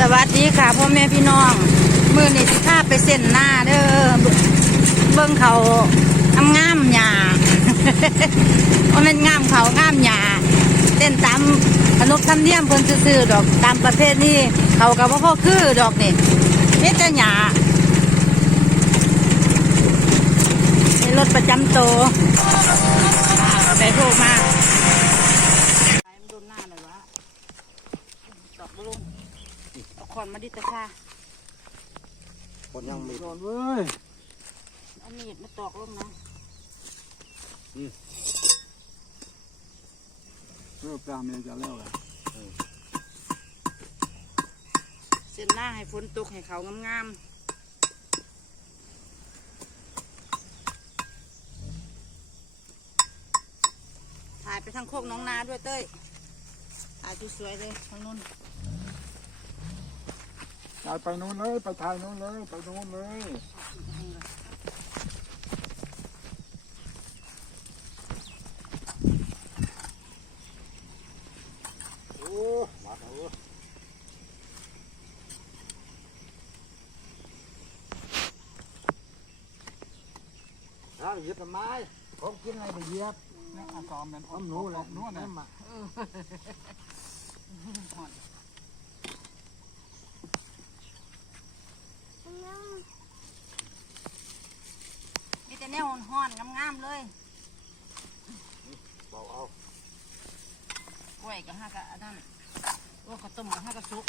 สวัสดีค่ะพ่อแม่พี่น้อง มือนี่สิข้าไปเส้นหน้าเด้อเบิ่งเบิ่งเขางามงามหยาว่ามันงามเขางามหยาเต้นตามขนบธรรมเนียมเพิ่นซื่อๆดอกตามประเภทนี้เขากับว่าพ่อคือดอกนี่เฮ็ดแต่หยาในรถประจำตัวไปโทรมาไปมันโดนหน้าหน่อยวะตอกบ่ลง เอา ขอนมาดิตะค่ะคนยังมีก่อนเว้ยเอามีดมาตอกลงนะเริ่มปลาเมย์จะแล้วแหละเส้นหน้าให้ฝนตกให้เขางามๆถ่ายไปทางโคกน้องนาด้วยเต้ยถ่ายสวยๆเลยทางนู้น ไปไปโน้นเลย ไปทายโน้นเลย ไปโน้นเลย โอ้มาเถอะถ้าเหยียบทำไมผมกินอะไรไปเหยียบนี่อาตอมเป็นอ้อมหนูแหละนู้นน่ะ มา มีแต่แนวห่ อนๆงามๆเลยเบาเอากล้วยกับห้ากะอันนั้นโอ้ข้าวต้มกับห้ากะซุก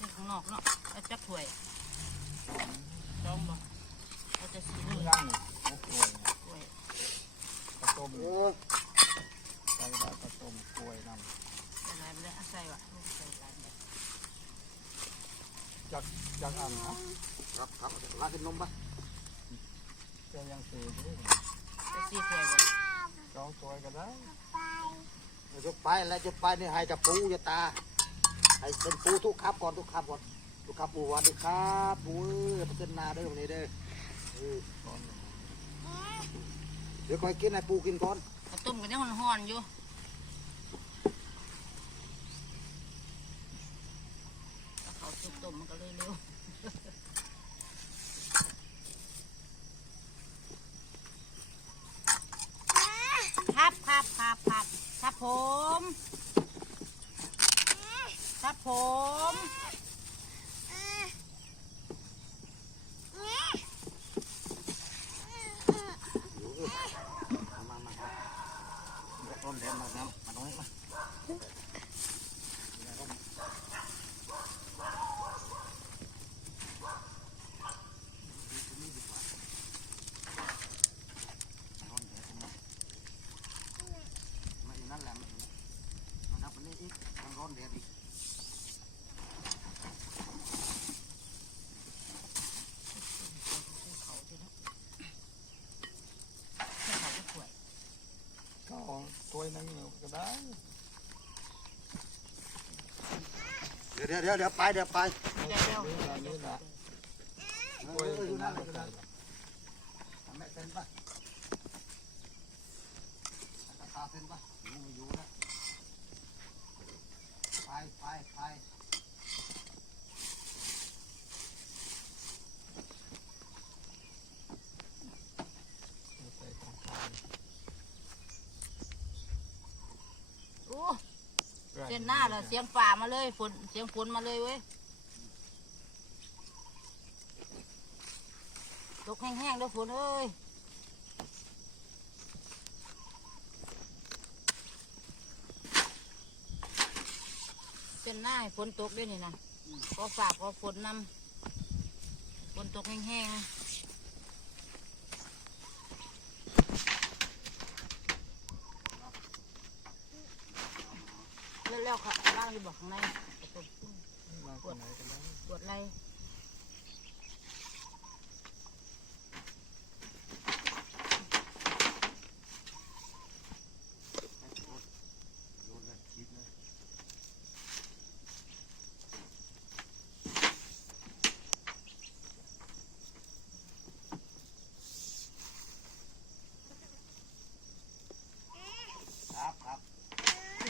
นี่ข้างนอกเนาะเอาจักถ้วยจองบ่เอาจะสีเหลืองย่างนี่โอ้โหกล้วยปลาต้มเออใส่ได้ปลาต้มกล้วยน้ใส่ลายไปเลยเอาใส่วะใส่ลายไปเลยำ จากจากอันนะครับครับลากินนมปะจะยังสีด้วยจะสีถ้วยบ่เจ้าสวยก็ได้เดี๋ยวจะไปแล้วจะไปนี่ให้จะปูจะตาให้เป็นปูทุกครับก่อนทุกครับก่อนทุกครับปูสวันดีครับปูเอ้ยไปเส้นนาเด้อวันนี้เด้อเออก่อนเดี๋ยวคอยกินให้ปูกินก่อนข้าวต้มกันยังห่อนๆอยู่เอา ข้าวสุกต้มมันก็เลยเร็ว ครับครับครับครับครับผมครับผม มามามาต้นเด็ดมาน้ำมาตรงนี้มามาอีกนั่นแหละมานับอันนี้อีกทางร้อนเด็ดอีก เขาทีนะให้เขาจะป่วย ก็ถ้วยนึงก็ได้ เดี๋ยวเดี๋ยวเดี๋ยวเดี๋ยวไปเดี๋ยวไปเดี๋ยวเดี๋ยวนี่นะตัวนั่งก็ได้แม่เส้นปะตาเต้นปะอยู่อยู่แล้วไปไปไป ใส่ของทาน โอ้ เส้นหน้าเหรอเสียงฝ่ามาเลยฝนเสียงฝนมาเลยเว้ยตกแห้งๆเด้อฝนเอ้ยเส้นหน้าฝนตกด้วยนี่นะก็ฝากก็ฝนนำฝนตกแห้งๆ แล้วๆค่ะบ้างที่บอกข้างในปตกมาคนไหนก็ได้ปวดอะไรยนเลยคิดเลย ครับครับ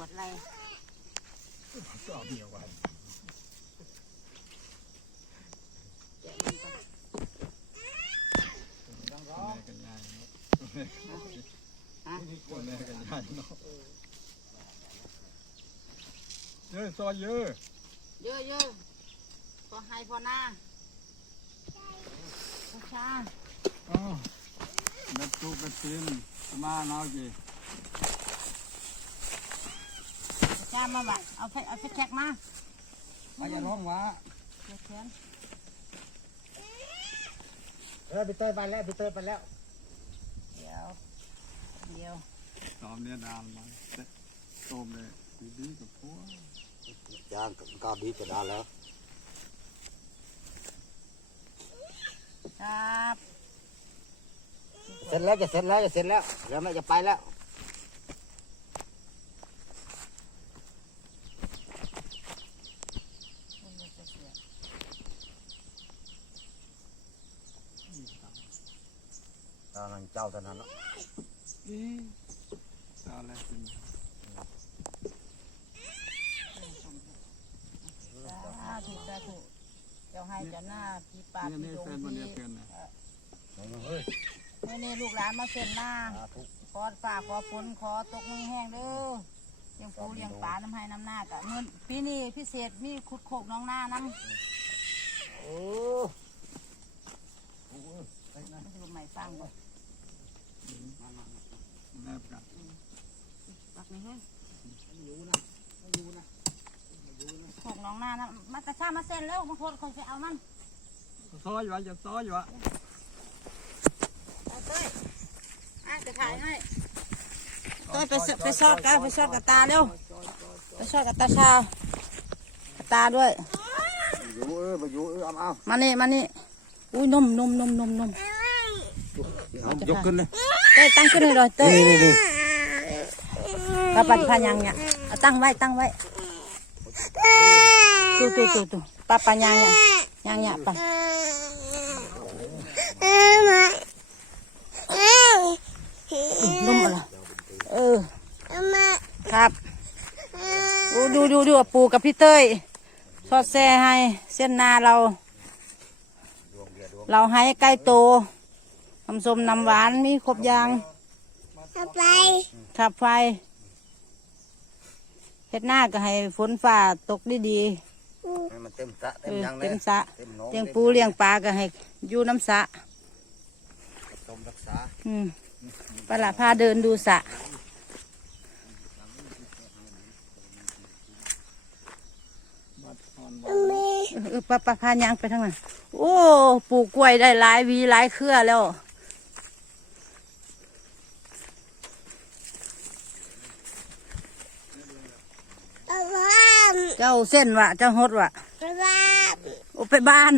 วดอะไรก็เดียวกันแกะมันก่อนแม่กันยายเนาะคนแม่กันยายเนาะเยอะซอยเยอะเยอะเยอะพอให้พอหน้าชาอ๋อเด็ดตูกระตินมาเนาะ จีชามาบ่ะเอาไฟเอาไฟแช็กมามาอย่าร้องวะเดี๋ยวแขนเออพี่เตยไปแล้วพี่เตยไปแล้วเดี๋ยวเดี๋ยวตอมเนี่ยดามมันโตมเลยดีๆกับพวกย่างก็ดีจะได้แล้ว ครับ เสร็จแล้วจะเสร็จแล้วจะเสร็จแล้วเดี๋ยวแม่จะไปแล้ว ตอนนั้นเจ้าตอนนั้นเนาะอีตาแรกเป็นสาธุสาธุเจ้าให้เจ้าหน้าพี่ปากนี่พี่นี่ดงแฟนมันพี่เนี่ยเป็นนะเฮ้ยเมื่อนี้ลูกหลานมาเซ็นหน้าสาธุขอฝากขอฝนขอตกมือแห้งเด้อเลี้ยงปูเลี้ยงปลาน้ำให้น้ำหน้ากะเงินปีนี้พิเศษมีขุดโขกน้องหน้าน้ำโอ้มันจะใหม่ฟังบ่ แนบกันปักนี่เฮ้ยโขกน้องหน้านะมาตะชามาเซ็นแล้วมาโคตรคอยไปเอามันซอยอยู่วะจะซอยอยู่วะเอาเต้ยอะจะถ่ายให้เต้ยไปสไปซอดกันไปซอดกับตาเร็วไปซอดกับตาชาตาด้วยอยู่เออไปอยู่เออเอาเอามานี่มานี่อุ้ยนมนมนมนมนมเอายกขึ้นเลย เต้ยตั้งขึ้นเลยเลยเต้ยนี่นี่นี่ปะปันพายังเนี่ยเอาตั้งไว้ตั้งไว้ตูตูตูตูปะปันยังเนี่ยยังเนี่ยปะนุ่มอะไรเออครับดูดูดูดูปูกับพี่เต้ยสอดแซ่ให้เส้นนาเรา เราให้ใกล้โต น้ำส้มน้ำหวานมีครบอยางขับไฟเฮ็ดหน้าก็ให้ฝนฟ้าตกดีให้มันเต็มสระๆเต็เอมอยังเต็มเนี่ยสระเต็มหนองเลี้ยงปูเลี้ยงปลาก็ให้อยู่น้ำสระต้มรักษาอืมปลาพาเดินดูสระบัดอ่อนเออเออปลาปลาพายางไปทางนั้นโอ้ปลูกกล้วยได้หลายหวีหลายเครือแล้ว เจ้าเส้นวะเจ้าฮดวะโอไปบ้าน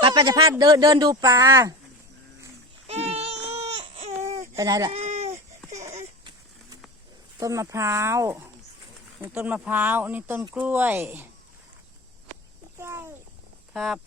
ไปไปจะพาเดินเดินดูปลาไปไหนล่ะ ต้นมะพร้าวนี่ต้นมะพร้าวนี่ต้นกล้วย ครับ